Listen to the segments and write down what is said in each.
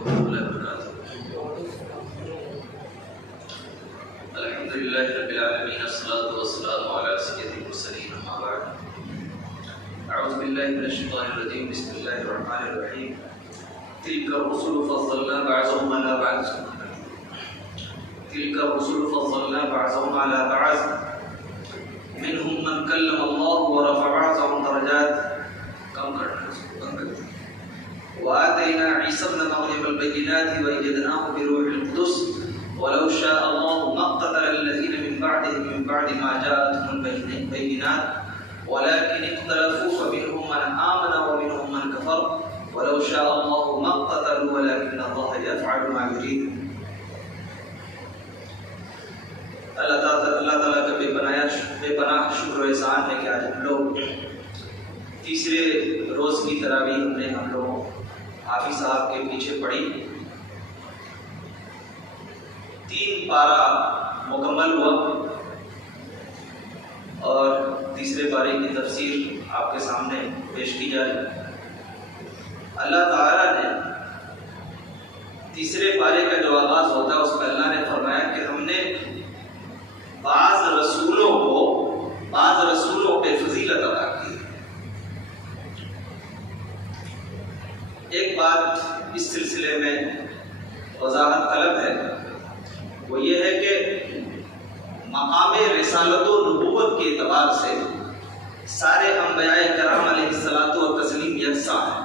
ورحمۃ اللہ وبرکاتہ۔ الحمد للہ رب العالمین، الصلاۃ والسلام علی سید المرسلین، اما بعد، اعوذ باللہ من الشیطان الرجیم، بسم اللہ الرحمن الرحیم۔ تلک الرسل فضلنا بعضهم علی بعض، تلک الرسل فضلنا بعضهم علی بعض، منهم من کلم اللہ ورفع بعضهم درجات، کم کرنا وآتينا عيسى ابن مريم البينات وأيدناه بروح القدس ولو شاء الله ما اقتتل الذين من بعد ما جاءتهم البينات ولكن اختلفوا فمنهم من آمن ومنهم من كفر ولو شاء الله ما اقتتلوا ولكن الله يفعل ما يريد۔ اللہ تعالیٰ کا بے پناہ شکر و احسان ہے کہ آج ہم لوگ تیسرے روز کی تراویح ہم لوگوں حافظ صاحب کے پیچھے پڑھی، 3 پارہ مکمل ہوا اور تیسرے پارے کی تفسیر آپ کے سامنے پیش کی جا رہی۔ اللہ تعالیٰ نے تیسرے پارے کا جو آغاز ہوتا ہے اس میں اللہ نے فرمایا کہ ہم نے بعض رسولوں پہ فضیلت عطا کی۔ ایک بات اس سلسلے میں وضاحت طلب ہے، وہ یہ ہے کہ مقام رسالت و نبوت کے اعتبار سے سارے انبیاء کرام علیہ الصلاۃ والتسلیم یکساں ہیں،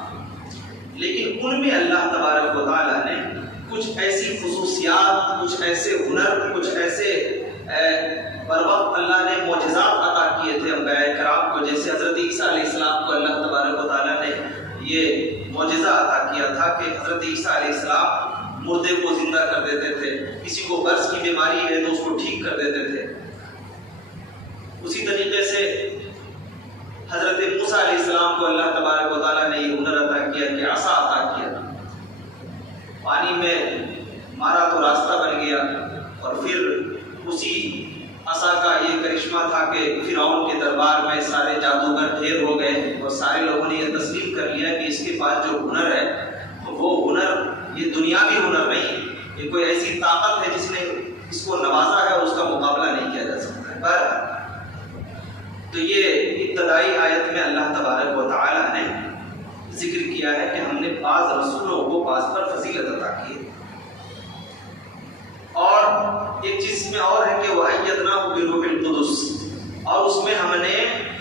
لیکن ان میں اللہ تبارک و تعالیٰ نے کچھ ایسی خصوصیات، کچھ ایسے ہنر، کچھ ایسے بر وقت اللہ نے معجزات عطا کیے تھے انبیاء کرام کو، جیسے حضرت عیسیٰ علیہ السلام کو اللہ تبارک و تعالیٰ نے یہ معجزہ عطا کیا تھا کہ حضرت عیسیٰ علیہ السلام مردے کو زندہ کر دیتے تھے، کسی کو برس کی بیماری ہے تو اس کو ٹھیک کر دیتے تھے۔ اسی طریقے سے حضرت موسیٰ علیہ السلام کو اللہ تبارک و تعالیٰ نے یہ ہنر عطا کیا کہ عصا عطا کیا، پانی میں مارا تو راستہ بن گیا، اور پھر اسی عصا کا یہ کرشمہ تھا کہ فرعون کے دربار میں سارے جادوگر ڈھیر ہو گئے اور سارے لوگوں نے یہ تسلیم کر لیا کہ اس کے پاس جو ہنر ہے وہ ہنر یہ دنیاوی ہنر نہیں، یہ کوئی ایسی طاقت ہے جس نے اس کو نوازا ہے اور اس کا مقابلہ نہیں کیا جا سکتا ہے۔ پر تو یہ ابتدائی آیت میں اللہ تبارک و تعالیٰ نے ذکر کیا ہے کہ ہم نے بعض رسولوں کو بعض پر فضیلت عطا کی ہے، اور ایک چیز میں اور ہے کہ وَأَيَّدْنَاهُ بِرُوحِ الْقُدُسِ، اور اس میں ہم نے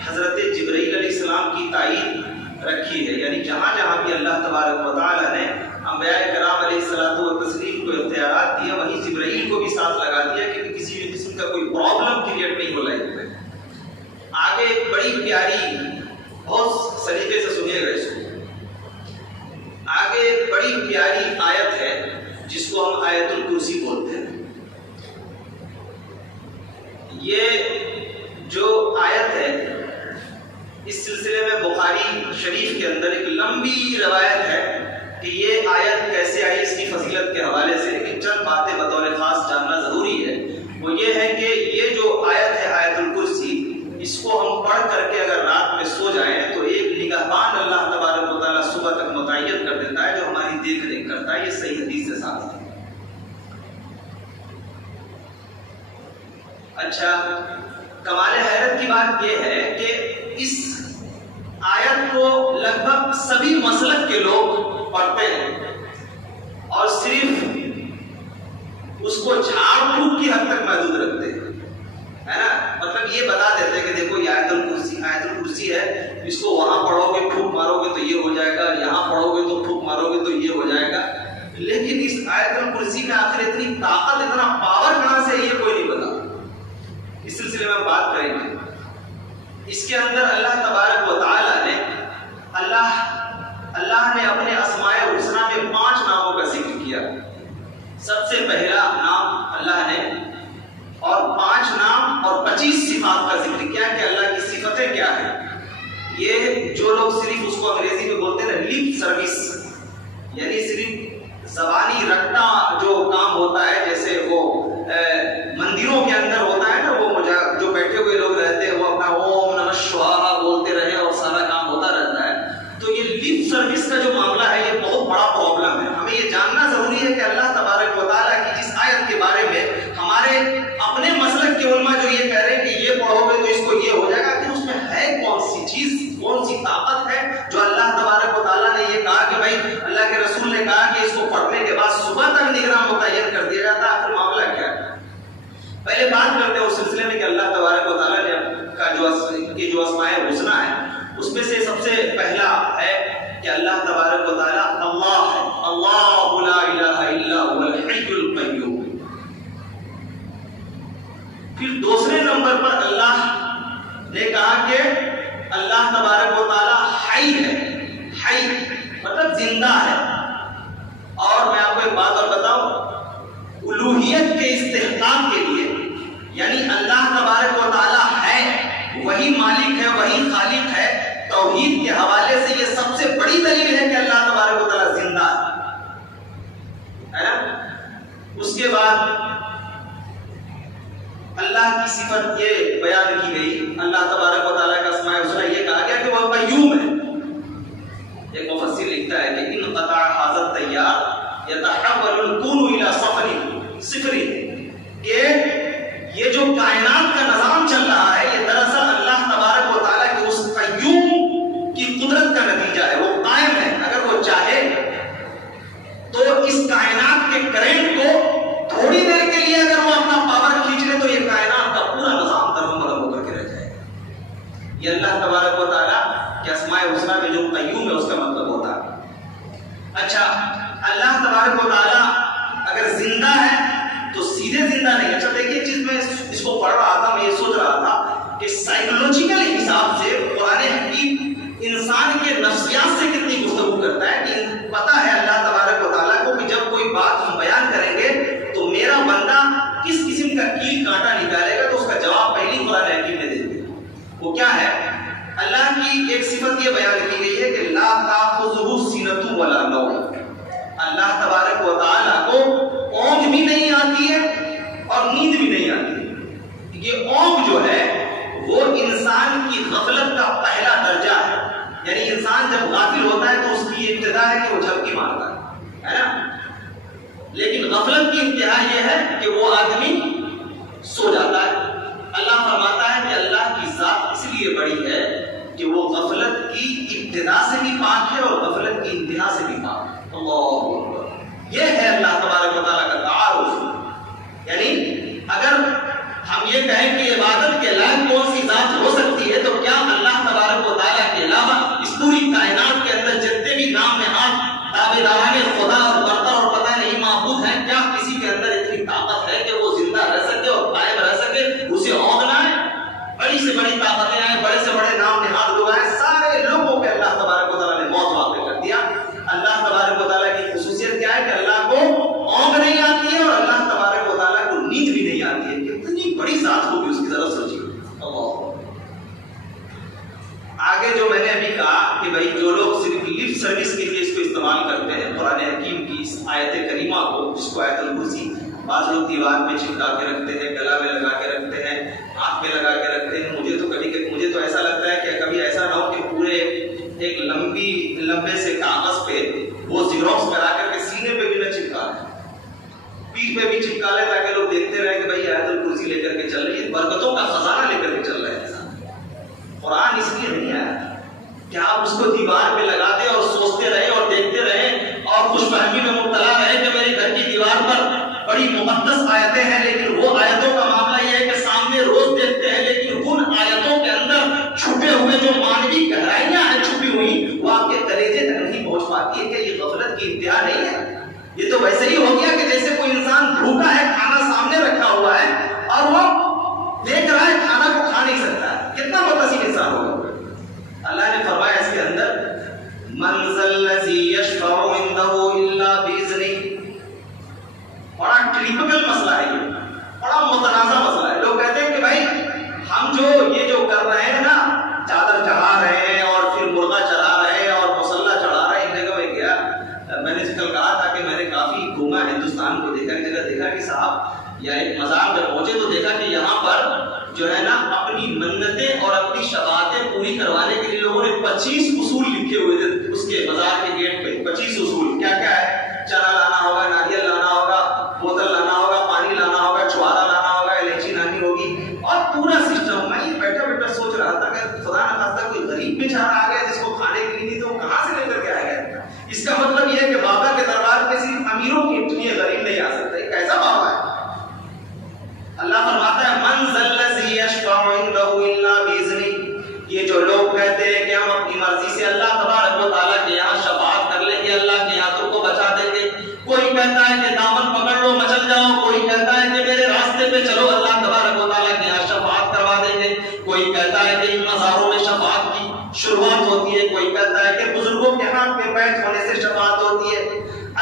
حضرت جبرائیل علیہ السلام کی تائید رکھی ہے، یعنی جہاں جہاں بھی اللہ تبارک و تعالیٰ نے انبیاء کرام علیہ الصلوۃ والتسلیم کو اختیارات دیا، وہیں جبرائیل کو بھی ساتھ لگا دیا کہ کسی بھی قسم کا کوئی پرابلم کریٹ نہیں ہو رہا ہے۔ آگے ایک بڑی پیاری، بہت سلیقے سے سنیے گا اس کو، آگے ایک بڑی پیاری آیت ہے جس کو ہم آیت الکرسی بولتے ہیں۔ یہ جو آیت ہے اس سلسلے میں بخاری شریف کے اندر ایک لمبی روایت ہے کہ یہ آیت کیسے آئی، اس کی فضیلت کے حوالے سے لیکن چند باتیں بطور خاص جاننا ضروری ہے۔ وہ یہ ہے کہ یہ جو آیت ہے آیت الکرسی، اس کو ہم پڑھ کر کے اگر رات میں سو جائیں تو ایک نگہبان اللہ تبارک و تعالیٰ صبح تک متعین کر دیتا ہے جو ہماری دیکھ ریکھ کرتا ہے۔ یہ صحیح حدیث سے ثابت ہے۔ اچھا، کمال حیرت کی بات یہ ہے کہ اس آیت کو لگ بھگ سبھی مسلک کے لوگ پڑھتے ہیں اور صرف اس کو جھاڑ پھونک کی حد تک محدود رکھتے ہیں، ہے نا؟ مطلب یہ بتا دیتے ہیں کہ دیکھو یہ آیت الکرسی ہے، اس کو وہاں پڑھو گے پھونک مارو گے تو یہ ہو جائے گا، یہاں پڑھو گے تو پھونک مارو گے تو یہ ہو جائے گا۔ لیکن اس آیت الکرسی میں آخر اتنی طاقت، اتنا پاور کہاں سے، یہ کوئی نہیں بتا۔ اس سلسلے میں بات کریں گے۔ اس کے اندر اللہ تبارک و تعالیٰ نے اللہ نے اپنے اسماء الحسنی میں 5 ناموں کا ذکر کیا۔ سب سے پہلا نام اللہ نے اور 5 نام اور 25 صفات کا ذکر کیا کہ اللہ کی صفتیں کیا ہیں۔ یہ جو لوگ صرف اس کو انگریزی میں بولتے ہیں لپ سروس، یعنی صرف زبانی رٹنا جو کام ہوتا ہے، جیسے وہ مندروں کے اندر ہوتا ہے نا، وہ جو بیٹھے ہوئے لوگ رہتے ہیں وہ اپنا اوم نمہ شوہا بولتے رہے اور سارا کام ہوتا رہتا ہے۔ تو یہ لپ سروس کا جو معاملہ ہے یہ بہت بڑا پرابلم ہے، ہمیں یہ جاننا نے کہا کہ اللہ تبارک و تعالی حی ہے، حی مطلب زندہ ہے. اور میں آپ کو ایک بات اور بتاؤں، الوہیت کے استحقاق کے لیے، یعنی اللہ تبارک و تعالی ہے، وہی مالک ہے، وہی خالق ہے، توحید کے حوالے سے یہ سب سے بڑی دلیل ہے کہ اللہ تبارک و تعالی زندہ ہے نا. اس کے بعد اللہ کی صفت یہ بیان کی گئی، اللہ تبارک و تعالیٰ کا اسماء الحسنی یہ کہا گیا کہ وہ قیوم ہے. ایک مفسر لکھتا ہے کہ ان قطع حاضر تیار یتحول الکون الی صفر، کہ یہ جو کائنات کا نظام چل رہا ہے یہ دراصل اللہ تبارک و تعالیٰ کے اس قیوم کی قدرت کا نتیجہ ہے. وہ قائم ہے، اگر وہ چاہے تو اس کائنات کے کرنٹ کو تھوڑی دیر کے لیے اگر وہ اپنا پاور کھینچ لے تو یہ کائنات کا پورا نظام درہم ہو کر کے رہ جائے. یہ اللہ تبارک و تعالیٰ کے اسماء الحسنی میں جو قیوم ہے اس کا مطلب ہوتا ہے. اچھا، اللہ تبارک و تعالیٰ اگر زندہ ہے تو سیدھے زندہ نہیں. اچھا دیکھیے چیز میں اس کو پڑھ رہا تھا، میں یہ سوچ رہا تھا کہ سائیکولوجیکل حساب سے قرآن حکیم انسان کے نفسیات سے کتنی گفتگو کرتا ہے. کہ پتہ ہے اللہ تبارک و تعالیٰ کو کہ جب کوئی بات ہم بیان کریں گے تو میرا بندہ کس قسم کا کیل کانٹا نکالے گا، تو اس کا جواب پہلی قرآن حکیم نے دے دیا. وہ کیا ہے؟ اللہ کی ایک صفت یہ بیان کی گئی ہے کہ لا تأخذہ سنۃ ولا نوم. اللہ تبارک و تعالیٰ کو اونگ بھی نہیں آتی ہے اور نیند بھی نہیں آتی ہے. یہ اونگ جو ہے وہ انسان کی غفلت کا پہلا درجہ ہے. یعنی انسان جب غافل ہوتا ہے تو اس کی ابتدا ہے کہ وہ جھپکی مارتا ہے نا. لیکن غفلت کی انتہا یہ ہے کہ وہ آدمی سو جاتا ہے. اللہ فرماتا ہے کہ اللہ کی ذات اس لیے بڑی ہے کہ وہ غفلت کی ابتدا سے بھی پاک ہے اور غفلت کی انتہا سے بھی پاک ہے. اللہ اکبر. یہ ہے اللہ تبارک و تعالیٰ کا تعارف. یعنی اگر ہم یہ کہیں کہ عبادت کے لائق کون سی ذات ہو سکتی ہے تو کیا اللہ تبارک و تعالیٰ کے علاوہ اس پوری کائنات کے اندر جتنے بھی نام نہاد تابعداران خدا اور برتر اور پتہ نہیں معبود ہیں، کیا کسی کے اندر اتنی طاقت ہے کہ وہ زندہ رہ سکے اور قائم رہ سکے؟ اسے اونگنا ہے. بڑی سے بڑی طاقتیں آئیں، بڑے سے بڑے نام نہاد لوگ آئے، سارے لوگوں پہ اللہ تبارک و تعالیٰ نے موت واقع کر دیا. اللہ تبارک و تعالیٰ کی خصوصیت کیا ہے کہ اللہ کو اونگ نہیں آتی ہے اور اللہ تبارک و تعالیٰ کو نیند بھی نہیں آتی ہے. کتنی بڑی ذات ہوگی اس کی، ذرا سوچیے. آگے جو میں نے ابھی کہا کہ بھائی جو لوگ صرف لپ سروس کے لیے اس کو استعمال کرتے ہیں قرآن حکیم کی اس آیت کریمہ کو، جس کو آیت الکرسی بعض لوگ دیوار پہ چپکا کے رکھتے ہیں، گلا میں لگا کے رکھتے ہیں، آنکھ میں لگا کے رکھتے ہیں. مجھے تو ایسا لگتا ہے کہ کبھی ایسا نہ ہو کہ پورے ایک لمبے سے کاغذ پہ وہ زیروکس کرا کر کے سینے پہ بھی نہ چپکا لیں، پیٹھ پہ بھی چپکا لیں تاکہ لوگ دیکھتے رہے کہ بھائی آیت الکرسی لے کر کے چل رہی ہے، برکتوں کا خزانہ لے کر کے چل رہے ہیں. قرآن اس لیے نہیں آیا کہ آپ اس کو دیوار پہ لگا دیں اور سوچتے رہیں اور دیکھتے رہیں اور خوش فہمی میں مبتلا رہیں کہ میرے گھر کی دیوار پر بڑی مقدس آیتیں ہیں، لیکن وہ آیتوں کا معاملہ یہ ہے کہ سامنے روز دیکھتے ہیں لیکن ان آیتوں کے اندر چھپے ہوئے جو مانوی گہرائیاں ہیں چھپی ہوئی وہ آپ کے کلیجے تک نہیں پہنچ پاتی ہے. کہ یہ غفلت کی انتہا نہیں ہے. یہ تو ویسے ہی ہو گیا کہ جیسے کوئی انسان بھوکا ہے، کھانا سامنے رکھا ہوا ہے اور وہ دیکھ رہا ہے کھانا کو کھا نہیں سکتا ہے. کتنا متصل انسان ہوگا. اللہ نے فرمایا اس کے اندر من ذا الذی یشفع عنده الا باذنہ. بڑا ٹریپیکل مسئلہ ہے، یہ بڑا متنازع مسئلہ ہے. لوگ کہتے ہیں کہ بھائی ہم یہ جو کر رہے ہیں نا، چادر چڑھا رہے ہیں اور پھر مرغا چڑھا رہے ہیں اور مسلح چڑھا رہے ہیں. ایک جگہ میں گیا، میں نے کل کہا تھا کہ میں نے کافی گھوما ہندوستان کو، دیکھا ایک جگہ دیکھا کہ صاحب یا ایک مزار میں پہنچے تو دیکھا کہ یہاں پر جو ہے نا اپنی منتیں اور اپنی شفاعتیں پوری کروانے کے لیے لوگوں نے 25 اصول لکھے ہوئے تھے اس کے مزار کے گیٹ پہ. 25 اصول کیا کیا ہے؟ چنا لانا ہوگا، ناریل لانا ہوگا، بوتل لانا ہوگا، پانی لانا ہوگا، چھوارا لانا ہوگا، الائچی لانی ہوگی اور پورا سسٹم. میں یہ بیٹھا بیٹھا سوچ رہا تھا کہ خدا نہ خاصہ کوئی غریب بیچارہ آ گیا جس کو کھانے کے لیے نہیں تو وہ کہاں سے لے کر کے آ گیا. اس کا مطلب یہ ہے کہ بابا کے دربار میں صرف امیروں کی انٹری ہے، غریب نہیں آ سکتا. یہ کیسا بابا ہے؟ اللہ فرماتا ہے من ذا الذی یشفع عنده الا باذنہ. یہ جو لوگ کہتے ہیں کہ ہم اپنی مرضی سے اللہ تبارک و تعالیٰ کے یہاں شفاعت کر لیں گے، اللہ کے یہاں تم کو بچا دیں گے. کوئی کہتا ہے کہ دامن پکڑ لو مچل جاؤ، کوئی کہتا ہے کہ میرے راستے پہ چلو اللہ تبارک و تعالیٰ کے یہاں شفاعت کروا دیں گے. کوئی کہتا ہے کہ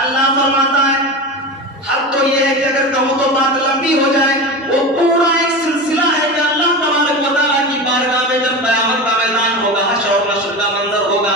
اللہ فرماتا ہے حد تو یہ ہے کہ اگر کہوں تو بات لمبی ہو جائے، وہ پورا ایک سلسلہ ہے کہ اللہ تبارک و تعالیٰ کی بارگاہ میں جب قیامت کا میدان ہوگا، حشر و نشر کا منظر ہوگا،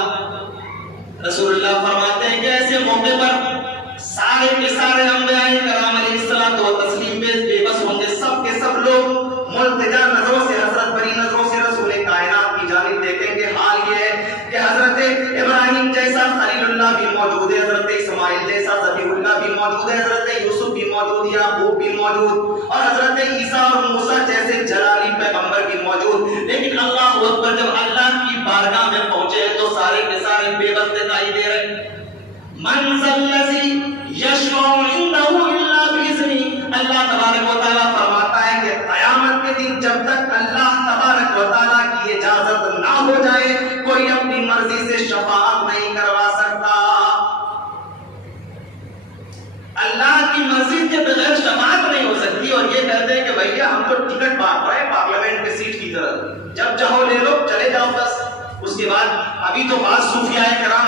رسول اللہ فرماتے ہیں کہ ایسے موقع پر سارے کے سارے انبیاء کرام علیہ الصلوۃ والتسلیم بے بس ہوں گے، سب کے سب لوگ ملتجا نظروں سے، حسرت بھری نظروں سے رسول کائنات کی جانب دیکھیں گے۔ حال یہ ہے کہ حضرت ابراہیم جیسا خلیل اللہ بھی موجود ہے، حضرت اسماعیل جیسا ذبیح اللہ بھی موجود ہے، حضرت یوسف بھی موجود، یعقوب بھی موجود، اور حضرت عیسیٰ اور موسیٰ جیسے جلالی پیغمبر بھی موجود۔ لیکن اللہ اکبر، جب اللہ کی بارگاہ میں پہنچے تو سارے کے سارے بے بس دکھائی دے رہے۔ من ذا الذی یشفع عنده الا باذنہ، اللہ تبارک و تعالیٰ فرماتا ہے کہ قیامت کے دن جب تک اللہ تبارک و تعالیٰ کی اجازت نہ ہو جائے کوئی اپنی مرضی سے شفاعت نہیں کروا سکتا۔ اللہ کی مرضی کے بغیر شفاعت نہیں ہو سکتی، اور یہ کہتے ہیں کہ بھیا ہم تو ٹکٹ بانٹ رہے ہیں پارلیمنٹ کے سیٹ کی طرح، جب چاہو لے لو چلے جاؤ بس۔ اس کے بعد ابھی تو بعض صوفیاء کرام،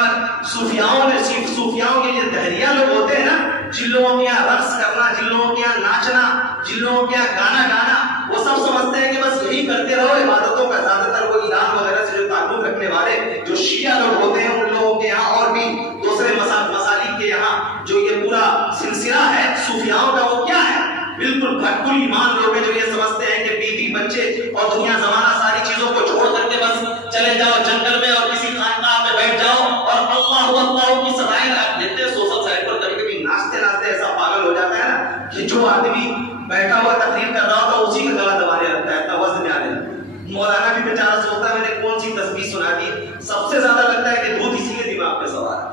صوفیاؤں کے یہ دہریہ لوگ ہوتے ہیں نا، جن لوگوں کے یہاں رقص کرنا، جن لوگوں کے یہاں ناچنا، جن لوگوں کے یہاں گانا گانا، وہ سب سمجھتے ہیں کہ بس یہی کرتے رہو عبادتوں کا۔ زیادہ تر وہ ایران وغیرہ سے جو تعلق رکھنے والے جو شیعہ لوگ ہوتے ہیں، ان لوگوں کے یہاں اور بھی دوسرے مسالک کے یہاں جو یہ پورا سلسلہ ہے صوفیاؤں کا، وہ کیا ہے؟ بالکل بھٹکل ایمان لوگ ہیں جو یہ سمجھتے ہیں کہ بیوی بچے اور دنیا زمانہ ساری چیزوں کو چھوڑ کر کے بس چلے جاؤ جنگل میں اور کسی خانقاہ میں بیٹھ جاؤ اور اللہ کی سدائیں رکھ دیتے ہیں۔ سوشل سائٹ پر کبھی کبھی ناچتے ناچتے ایسا پاگل ہو جاتا ہے نا کہ جو آدمی بیٹھا ہوا تقریر کر رہا ہوتا ہے اسی کا گلا دبانے لگتا ہے، توجہ میں آنے لگتا ہے۔ مولانا بھی بیچارہ سوچتا ہے میں نے کون سی تسبیح سنا دی، سب سے زیادہ لگتا ہے کہ دودھ اسی کے دماغ پہ سوار ہے۔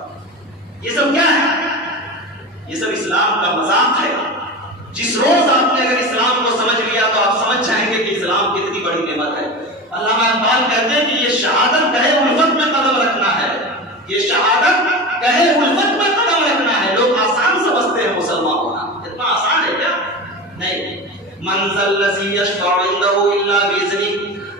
یہ سب کیا ہے؟ یہ سب اسلام کا مذاق ہے۔ جس روز آپ نے اگر اسلام کو سمجھ لیا تو آپ سمجھ جائیں گے کہ اسلام کتنی بڑی نعمت ہے۔ علامہ اقبال کہتے ہیں کہ یہ شہادت گہے الفت میں قدم رکھنا ہے، یہ شہادت گہے الفت میں قدم رکھنا ہے۔ لوگ آسان سمجھتے ہیں مسلمان ہونا، اتنا آسان ہے کیا؟ نہیں۔ من ذا الذی یشفع عنده الا باذنہ،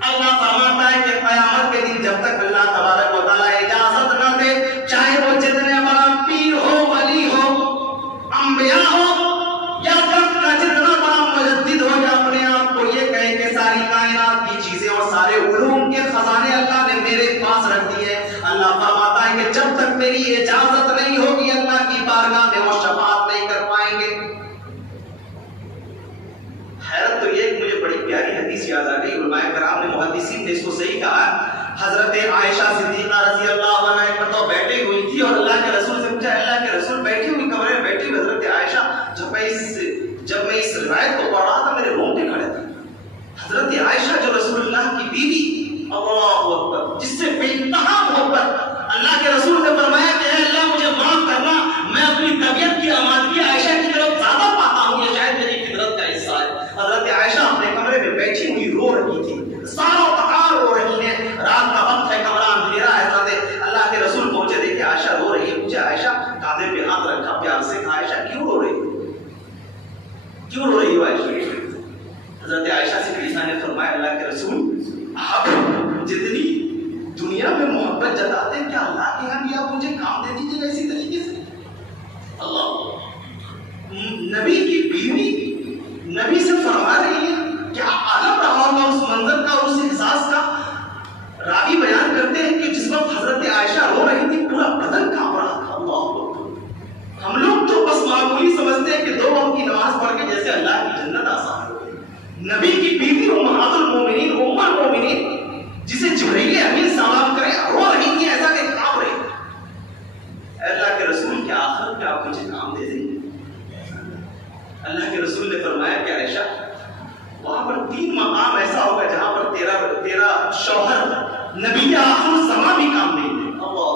اللہ فرماتا ہے کہ قیامت کے دن جب تک اللہ تبارک و تعالیٰ اجازت نہ دے، چاہے وہ جتنے بڑا پیر ہو، ولی ہو، انبیاء ہو، یا جتنا بڑا مجدد ہو، یا اپنے آپ کو یہ کہے کہ ساری کائنات کی چیزیں اور سارے علوم کے خزانے اللہ نے میرے پاس رکھ دیے، اللہ فرماتا ہے کہ جب تک میری اجازت نہیں ہوگی اللہ کی بارگاہ میں وہ شفاعت نہیں کر پائیں گے۔ حیرت تو یہ مجھے بڑی پیاری حدیث یاد آ گئی، علماء کرام نے محدثین نے اس کو صحیح کہا۔ حضرت عائشہ صدیقہ رضی اللہ عنہا ایک مرتبہ بیٹھی ہوئی تھی اور اللہ کے رسول سے پوچھا، اللہ کے رسول بیٹھی ہوئی کمرے میں بیٹھی ہوئی حضرت عائشہ، جب میں اس روایت کو پڑھ رہا تھا میرے رونگٹے کھڑے تھے۔ حضرت عائشہ جو رسول اللہ کی بیوی، اللہ اکبر، جس سے بے انتہا محبت، اللہ کے رسول نے فرمایا کہ اے اللہ مجھے معاف کرنا، میں اپنی طبیعت کی آمادگی عائشہ کی طرف زیادہ پاتا ہوں، یہ شاید میری فطرت کا حصہ ہے۔ حضرت عائشہ اپنے کمرے میں بیٹھی ہوئی رو رہی تھی، ساروں پکار رو رہی ہیں، رات کا وقت ہے، کمرہ اندھیرا ہے۔ حضرت اللہ کے رسول پہنچے، دیکھے عائشہ رو رہی ہے، پوچھا عائشہ، کاندھے پہ ہاتھ رکھا، پیار سے کہا عائشہ کیوں رو رہی ہو، کیوں رو رہی ہو عائشہ؟ حضرت عائشہ سے عیسیٰ نے فرمایا، اللہ کے رسول آپ جتنی دنیا میں محبت جتاتے ہیں، کیا اللہ کے یہاں بھی آپ مجھے کام دے دیجیے گا اسی طریقے سے؟ اللہ نبی کی بیوی نبی سے فرما رہی ہے، کیا عالم رہا ہوگا اس منظر کا، اس احساس کا۔ راوی بیان کرتے ہیں کہ جس وقت حضرت عائشہ رو رہی تھی پورا بدن کانپ رہا تھا۔ اللہ، ہم لوگ تو بس معمولی سمجھتے ہیں کہ 2 وقت کی نماز پڑھ کے جیسے اللہ کی جنت آسان ہو گئی۔ نبی کی بیوی امہات المومنین، ام المومنین، جسے جبرائیل امین سلام کرے، رو رہی تھی ایسا کہ کانپ رہی۔ اے اللہ کے رسول کیا آخر میں آپ مجھے کام دے دیں گے؟ اللہ کے رسول نے فرمایا کہ عائشہ وہاں پر 3 مقام ایسا ہوگا جہاں پر تیرا شوہر نبی آخر الزمان بھی کام نہیں دے۔ اللہ،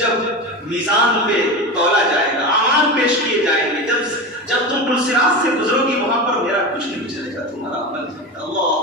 جب میزان پہ تولا جائے گا، اعمال پیش کیے جائیں گے، جب تم پلسرات سے گزرو گی وہاں پر میرا کچھ نہیں چلے گا، تمہارا عمل۔ اللہ،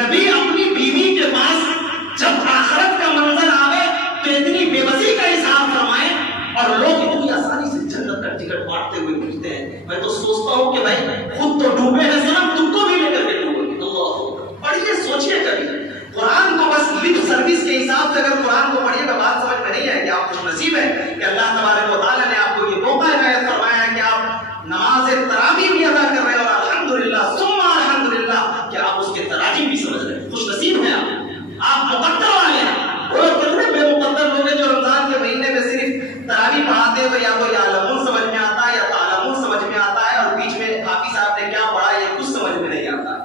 نبی اپنی بیوی کے پاس جب آخرت کا منظر آوے تو اتنی بے بسی کا اظہار فرمائے اور لوگ اتنی آسانی سے جنت کا ٹکٹ بانٹتے ہوئے پوچھتے ہیں۔ میں تو سوچتا ہوں کہ بھائی خود تو ڈوبے ہیں سنم، تم کو بھی لے کر کے ڈوبو گے۔ اللہ، پڑھیے سوچیے کبھی قرآن کو بس لپ سروس کے حساب سے اگر قرآن کو پڑھیے تو بات سمجھ میں نہیں آئے گی۔ آپ خوش نصیب ہے کہ اللہ تبارک و تعالیٰ نے آپ کو یہ موقع عنایت فرمایا ہے کہ آپ نماز تراویح بھی ادا کر رہے ہیں اور الحمدللہ ثم الحمدللہ کہ آپ اس کے تراجم بھی سمجھ رہے ہیں. خوش نصیب ہیں آپ مقدر والے ہیں. وہ کتنے بے مقدر لوگ ہیں جو رمضان کے مہینے میں صرف تراویح پڑھاتے ہیں تو یا تو یعلمون سمجھ میں آتا ہے یا تعلمون سمجھ میں آتا ہے اور بیچ میں حافظ صاحب نے کیا پڑھا یہ کچھ سمجھ میں نہیں آتا.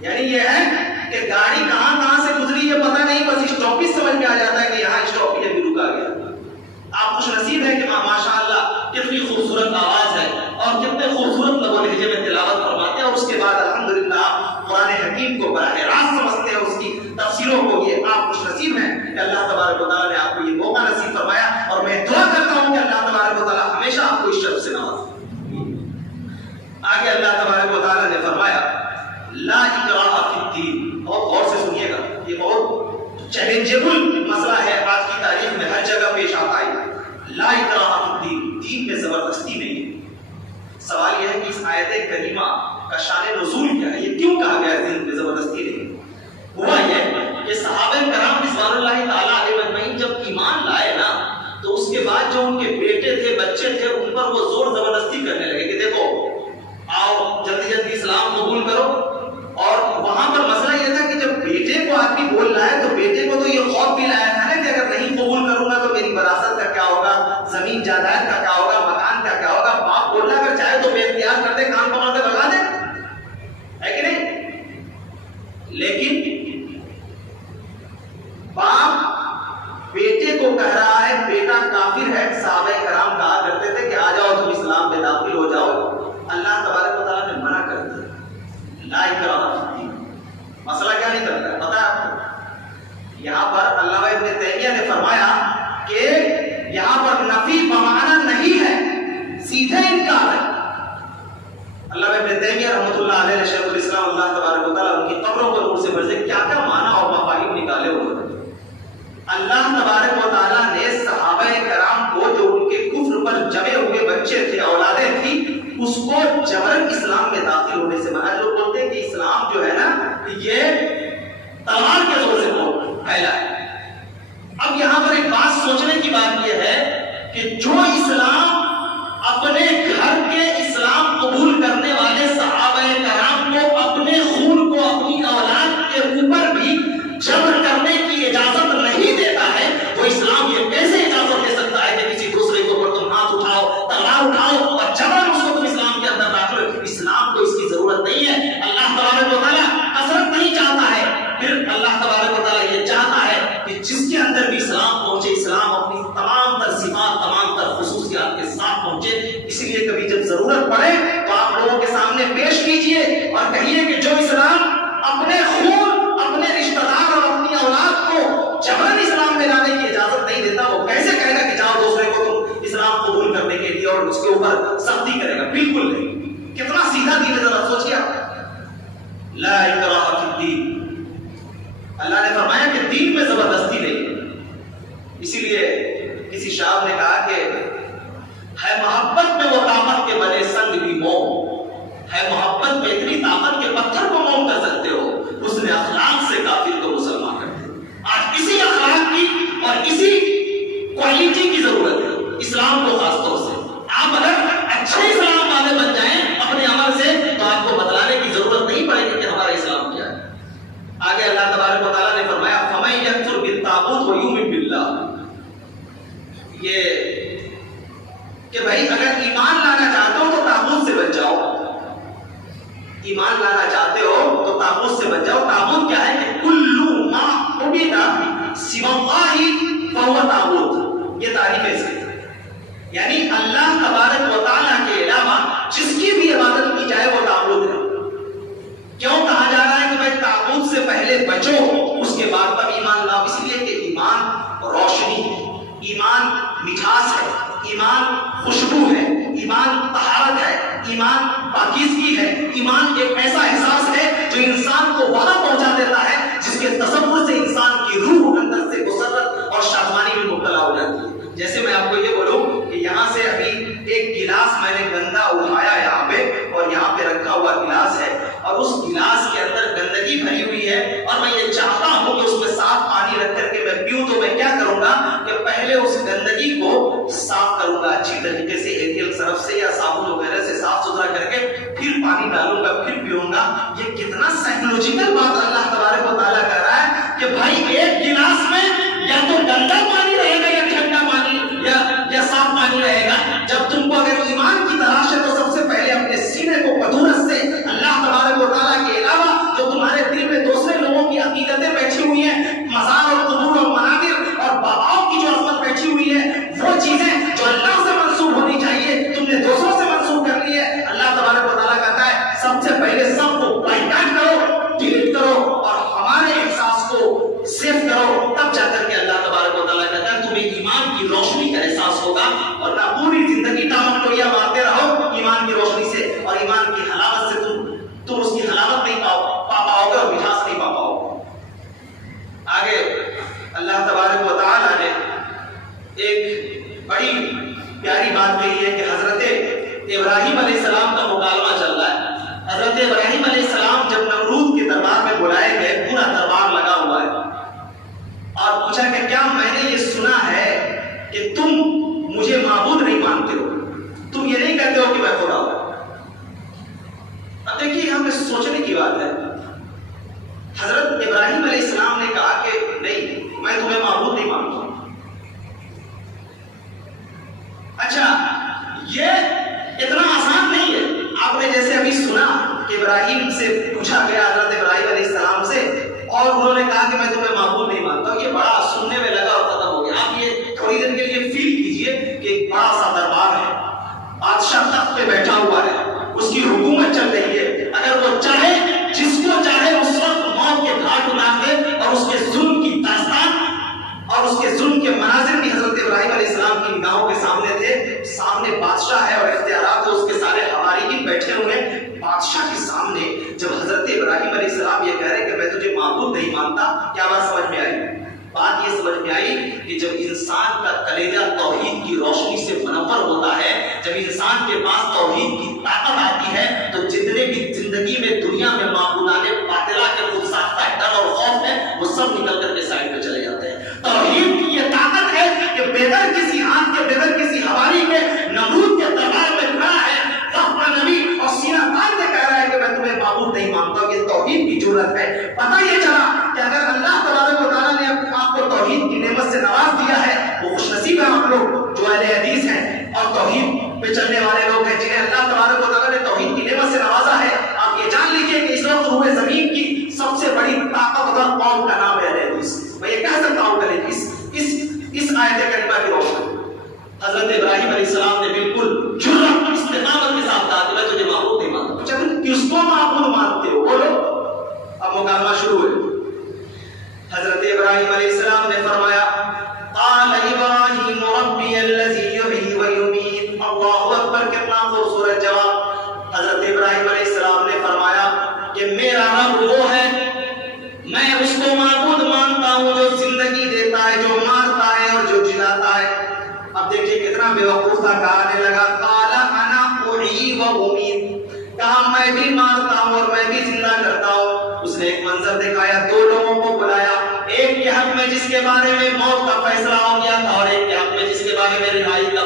یعنی یہ ہے کہ گاڑی کہاں سے گزری یہ پتہ نہیں, بس اسٹاپیج سمجھ میں آ جاتا ہے کہ یہاں اسٹاپیج ابھی رکا گیا. آپ خوش نصیب ہیں کہ ماشاء اللہ کتنی خوبصورت آواز ہے اور کتنے خوبصورت لب و لہجے میں تلاوت فرماتے ہیں اور اس کے بعد الحمدللہ آپ قرآن حکیم کو براہ راست سمجھتے ہیں, اس کی تفسیروں کو. یہ آپ خوش نصیب ہیں کہ اللہ تبارک و تعالیٰ نے آپ کو یہ موقع نصیب فرمایا اور میں دعا کرتا ہوں کہ اللہ تبارک و تعالیٰ ہمیشہ آپ کو اس شرف سے نوازے. آگے اللہ تبارک و تعالیٰ نے فرمایا لا اکراہ فی الدین. اور غور سے سنیے گا, یہ بہت چیلنجبل مسئلہ ہے, آج کی تاریخ میں ہر جگہ پیش آتا ہے. لا اکراہ فی الدین, دین میں زبردستی نہیں. سوال یہ ہے کہ اس آیت کریمہ کا شان نزول کیا ہے, یہ کیوں کہا گیا ہے دین میں زبردستی نہیں؟ ہوا یہ کہ صحابہ کرام رضوان اللہ تعالیٰ علیہ اجمعین جب ایمان لائے نا تو اس کے بعد جو ان کے بیٹے تھے بچے تھے ان پر وہ زور زبردستی کرنے لگے کہ دیکھو آؤ جلدی جلدی اسلام قبول کرو. اور وہاں پر مسئلہ یہ تھا کہ جب بیٹے کو آدمی بول رہا ہے تو بیٹے کو تو یہ خوف بھی لایا تھا نا کہ اگر نہیں قبول کروں گا تو میری وراثت کا کیا ہوگا, زمین جائیداد کا کیا ہوگا, مکان کا کیا ہوگا. باپ بول رہا ہے اگر چاہے تو بے اختیار کر دے, کام پکڑ کے بھگا دے, ہے کہ نہیں؟ لیکن باپ بیٹے کو کہہ رہا ہے بیٹا کافر ہے. صحابہ کرام کہا کرتے تھے کہ آ جاؤ تم اسلام میں داخل ہو جاؤ. اللہ تبارک و تعالیٰ نے منع کر دیا لا اکراہ فی الدین. مسئلہ کیا نہیں کرتا ہے پتہ ہے آپ کو؟ یہاں پر علامہ ابن تیمیہ نے فرمایا کہ یہاں پر نفی بمعنی نہیں ہے, سیدھے انکار ہے. علامہ ابن تیمیہ رحمۃ اللہ علیہ شیخ الاسلام اللہ تبارک و تعالیٰ ان کی قبروں پر نور سے برسے کیا کیا معنی اور مفاہیم نکالے ہوئے. اللہ تبارک و تعالیٰ نے صحابہ کرام کو جو ان کے کفر پر جمے ہوئے بچے تھے, اولادیں تھیں, اس کو جبرن اسلام میں داخل ہونے سے منع. جو بولتے ہیں کہ اسلام جو ہے نا یہ تلوار کے زور سے پھیلا ہے. اب یہاں پر ایک بات سوچنے کی بات یہ ہے کہ جو اسلام اپنے گھر کے اسلام قبول کرنے والے صحابہ کرام کو اپنے خون کو اپنی اولاد کے اوپر بھی جبر کرنے کی اجازت نہیں دیتا ہے, وہ اسلام یہ کیسے اجازت دے سکتا ہے کہ کسی دوسرے کے اوپر تم ہاتھ اٹھاؤ, تلوار اٹھاؤ اور جبر اس کو تم اسلام کے اندر داخل ہو؟ اسلام کو اس کی ضرورت نہیں ہے. اللہ تبارک و تعالیٰ کثرت نہیں چاہتا ہے, پھر اللہ تبارک و تعالیٰ یہ چاہتا ہے کہ جس کے اندر بھی اسلام پہنچے, اسلام اپنی تمام تر صفات تمام تر خصوصیات کے ساتھ پہنچے. اسی لیے کبھی جب ضرورت پڑے تو آپ لوگوں کے سامنے پیش کیجئے اور کہیے کہ جو اسلام اپنے خون, اپنے رشتہ دار اور اپنی اولاد کو جبرن اسلام میں لانے کی اجازت نہیں دیتا, وہ کیسے کہے گا کہ جاؤ دوسرے کو تم اسلام قبول کرنے کے لیے اور اس کے اوپر سختی کرے گا؟ بالکل نہیں. کتنا سیدھا دین ہے, ذرا سوچیے آپ. لا اکراہ فی الدین, اللہ نے فرمایا کہ دین میں زبردستی نہیں. اسی لیے کسی شاعر نے کہا کہ ہے محبت میں وہ طاقت کے بنے سنگ بھی موم, ہے محبت میں اتنی طاقت کے پتھر کو موم کر سکتے ہو, اس نے اخلاق سے کافر کو مسلمان کر دیا. آج اسی اخلاق کی اور اسی کوالٹی کی ضرورت ہے اسلام کو خاص طور سے. آپ اگر اچھے اسلام والے بن جائیں اپنے عمل سے تو آپ کو بتلانے کی ضرورت نہیں پڑے گی کہ ہمارا اسلام کیا ہے. آگے اللہ تبارک و تعالیٰ نے فرمایا فَمَن يَكْفُرْ بِالطَّاغُوتِ وَيُؤْمِنْ بِاللَّهِ. یہ کہ بھائی اگر ایمان لانا چاہتے ہو تو طاغوت سے بچ جاؤ. ایمان لانا چاہتے ہو تو طاغوت سے بچ جاؤ. طاغوت کیا ہے کہ کُلُّ مَا عُبِدَ سِوَى اللَّهِ فَهُوَ طاغوت. یہ تعریف ہے اس کی, یعنی اللہ تبارک و تعالیٰ کے علاوہ جس کی بھی عبادت کی جائے وہ طاغوت ہے. کیوں کہا جا رہا ہے کہ بھائی طاغوت سے پہلے بچو اس کے بعد تب ایمان لاؤ؟ اس لیے کہ ایمان روشنی ہے, ایمان مٹھاس ہے, ایمان خوشبو ہے, ایمان طہارت ہے, ایمان پاکیزگی ہے. ایمان ایک ایسا احساس ہے جو انسان کو وہاں پہنچا دیتا ہے جس کے تصور سے انسان کی روح اندر سے مسرت اور شادمانی میں مبتلا ہو جاتی ہے. جیسے میں آپ کو یہ بولوں کہ یہاں سے ابھی ایک گلاس میں نے گندا اٹھایا یہاں پہ اور یہاں پہ رکھا ہوا گلاس ہے اور اس گلاس کے اندر گندگی بھری ہوئی ہے اور میں یہ چاہتا ہوں کہ اس میں صاف پانی رکھ کر کے میں پیوں, تو میں کیا کروں گا کہ پہلے اس گندگی کو صاف طریقے سے ایریل صرف سے یا صابن وغیرہ سے صاف ستھرا کر کے پھر پانی ڈالوں گا، پھر پیوں گا. یہ کتنا سائیکولوجیکل بات اللہ تبارک و تعالیٰ کہہ رہا ہے کہ بھائی ایک گلاس میں یا تو گندا پانی رہے گا یا ٹھنڈا پانی یا صاف پانی رہے گا. جب تم کو اگر ایمان کی تلاش ہے تو سب سے پہلے اپنے سینے کو قدورت سے اللہ تبارک و تعالیٰ کے علاوہ جو تمہارے دل میں دوسرے لوگوں کی عقیدتیں بیٹھی ہوئی ہیں، مزار اور قبور اور منابر اور باباؤں کی جو عظمت بیٹھی ہوئی ہے، وہ چیزیں جو اللہ سے منسوب ہونی چاہیے تم نے دوسروں سے منسوب کر لی ہے. اللہ تبارک و تعالیٰ کہتا ہے سب سے پہلے سب کو بائیکاٹ کرو، ڈیلیٹ کرو اور ہمارے احساس کو سیو کرو. تب جا کر کے اللہ تبارک و تعالیٰ کہتا ہے تمہیں ایمان کی روشنی کا احساس ہوگا. اور نہ پوری زندگی ٹامٹویا مارتے رہو ایمان کی روشنی سے اور ایمان کی حلاوت سے تم اس کی حلاوت نہیں پا پاؤ گے اور مٹھاس نہیں پا پاؤ گے. آگے اللہ تبارک و تعالیٰ نے ایک بڑی پیاری بات کہی ہے کہ حضرت ابراہیم علیہ السلام کا مکالمہ چل رہا ہے. حضرت ابراہیم علیہ السلام جب نمرود کے دربار میں بلائے گئے، پورا دربار لگا ہوا ہے، اور پوچھا کہ کیا میں نے یہ سنا ہے کہ تم مجھے معبود نہیں مانتے ہو، تم یہ نہیں کہتے ہو کہ میں خدا ہوں. اب دیکھیے یہاں پہ سوچنے کی بات ہے. حضرت ابراہیم علیہ السلام نے کہا کہ نہیں، میں تمہیں معبود نہیں مانتا. اچھا، یہ اتنا آسان نہیں ہے. آپ نے جیسے ابھی سنا کہ ابراہیم سے پوچھا گیا حضرت ابراہیم علیہ السلام سے اور انہوں نے کہا کہ میں تمہیں معبود نہیں مانتا. یہ بڑا سننے میں لگا اور ختم ہو گیا. آپ یہ تھوڑی دیر کے لیے فیل کیجئے کہ ایک بڑا سا دربار ہے، بادشاہ تخت پہ بیٹھا ہوا ہے، اس کی حکومت چل رہی ہے. اگر وہ چاہے جس کو چاہے اس وقت موت کے گھاٹ اتار دے، اور اس کے ظلم کی داستان اور اس کے ظلم کے مناظر بھی حضرت ابراہیم علیہ السلام کی نگاہوں کے سامنے تھے. سامنے بادشاہ ہے اور اختیارات تو اس کے سارے حواریین بیٹھے ہوئے ہیں. بادشاہ کے سامنے جب حضرت ابراہیم علیہ السلام یہ کہہ رہے کہ میں تجھے معبود نہیں مانتا، کیا بات سمجھ میں آئی؟ بات یہ سمجھ میں آئی کہ جب انسان کا کلیجہ توحید کی روشنی سے منور ہوتا ہے، جب انسان کے پاس توحید کی طاقت آتی ہے، تو جتنے بھی زندگی میں دنیا میں معبودانہ باطلہ کے خود ساختہ ڈر اور خوف ہے، وہ سب نکل کر کے سائڈ پہ چلے جاتے ہیں. توحید کی یہ طاقت ہے کہ بغیر کسی ہاتھ کے، بغیر کسی حواری کے نمرود کے دربار میں کھڑا ہے، وقت نبی اور سینہ تان کے کہہ رہا ہے کہ میں تمہیں معبود نہیں مانتا. یہ توحید کی جرأت ہے. پتہ یہ چلا کہ اگر اللہ تبارک و تعالیٰ نے آپ کو توحید کی نعمت سے نواز دیا ہے، وہ خوش نصیب ہیں آپ لوگ جو اہل حدیث ہیں اور توحید پہ چلنے والے لوگ ہیں، جنہیں اللہ تبارک و تعالیٰ نے توحید کی نعمت سے نوازا ہے. آپ یہ جان لیجئے کہ اس وقت روئے زمین کی سب سے بڑی طاقتور قوم کا نام ہے اہل حدیث. میں یہ کہہ سکتا ہوں کہ اس آیت کریمہ کی روشنی حضرت ابراہیم علیہ السلام نے بالکل جرأت اور استقامت کے ساتھ کہا کہ میں تجھے معبود نہیں مانتا. پوچھا تم کس کو معبود مانتے ہو؟ بولو. اب مکالمہ شروع ہوئے. حضرت ابراہیم علیہ السلام نے فرمایا قال ابراہیم ربی الذی یحیی و یمیت. اللہ اکبر. کتنا خوبصورت جواب. حضرت ابراہیم علیہ السلام نے فرمایا کہ میرا رب وہ ہے، میں اس کو معبود مانتا ہوں جو زندگی دیتا ہے، جو مارتا ہے اور جو جلاتا ہے. اب دیکھیے کتنا بے وقوف تھا. کہنے لگا قال انا احیی و امیت. کہا میں بھی مارتا ہوں اور میں بھی زندہ کرتا ہوں. اس نے ایک منظر دکھایا، دو لوگوں کو بلایا، ایک کے حق میں جس کے بارے میں موت کا فیصلہ ہو گیا تھا اور ایک کے حق میں جس کے بارے میں رہائی کا